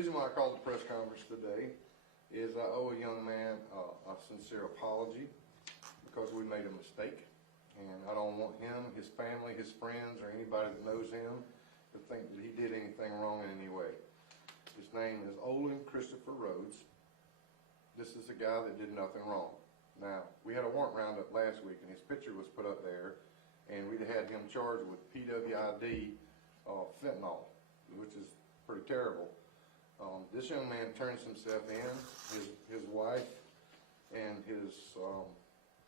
reason why I called the press conference today is I owe a young man a sincere apology because we made a mistake, and I don't want him, his family, his friends, or anybody that knows him to think that he did anything wrong in any way. His name is Olin Christopher Rhodes. This is a guy that did nothing wrong. Now, we had a warrant roundup last week, and his picture was put up there, and we'd had him charged with PWID fentanyl, which is pretty terrible. This young man turns himself in. His wife and his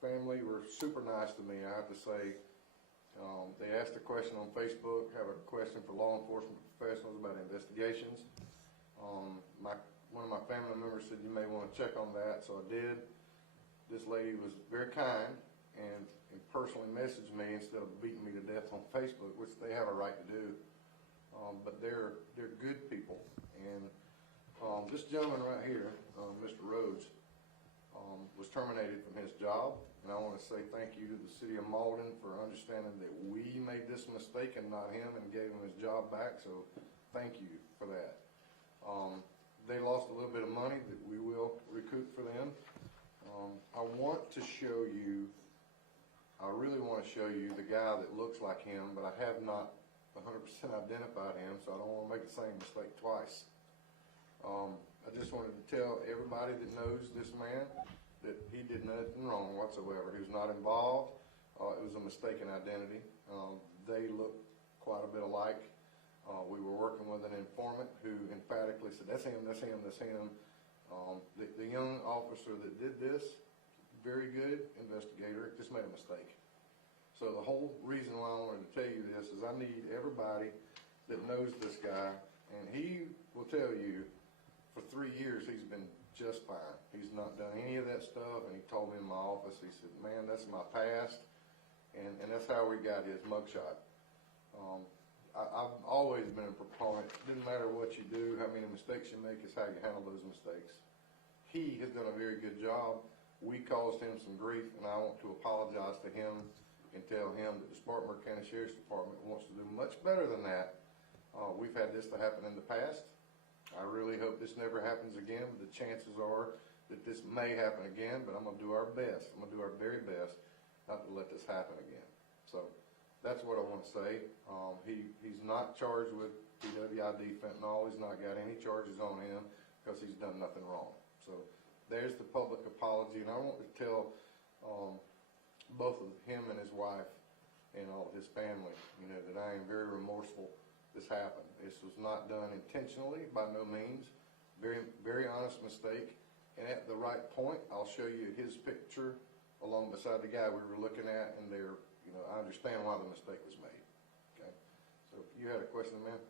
family were super nice to me, I have to say. They asked a question on Facebook, have a question for law enforcement professionals about investigations. One of my family members said you may want to check on that, so I did. This lady was very kind and personally messaged me instead of beating me to death on Facebook, which they have a right to do. But they're good people, and this gentleman right here, Mr. Rhodes, was terminated from his job, and I want to say thank you to the city of Malden for understanding that we made this mistake and not him, and gave him his job back, so thank you for that. They lost a little bit of money that we will recoup for them. I want to show you, I really want to show you the guy that looks like him, but I have not 100% identified him, so I don't want to make the same mistake twice. I just wanted to tell everybody that knows this man that he did nothing wrong whatsoever. He was not involved. It was a mistaken identity. They look quite a bit alike. We were working with an informant who emphatically said, that's him, that's him, that's him. The young officer that did this, very good investigator, just made a mistake. So the whole reason why I wanted to tell you this is I need everybody that knows this guy, and he will tell you for 3 years he's been just fine. He's not done any of that stuff, and he told me in my office, he said, man, that's my past, and that's how we got his mugshot. I've always been a proponent. It doesn't matter what you do, how many mistakes you make, it's how you handle those mistakes. He has done a very good job. We caused him some grief, and I want to apologize to him and tell him that the Spartanburg County Sheriff's Department wants to do much better than that. We've had this to happen in the past. I really hope this never happens again, but the chances are that this may happen again, but I'm going to do our best. I'm going to do our very best not to let this happen again. So that's what I want to say. He's not charged with PWID fentanyl. He's not got any charges on him because he's done nothing wrong. So there's the public apology, and I want to tell both of him and his wife and all of his family, you know, that I am very remorseful this happened. This was not done intentionally, by no means. Very, very honest mistake. And at the right point, I'll show you his picture along beside the guy we were looking at, and there, you know, I understand why the mistake was made. Okay. So you had a question, man?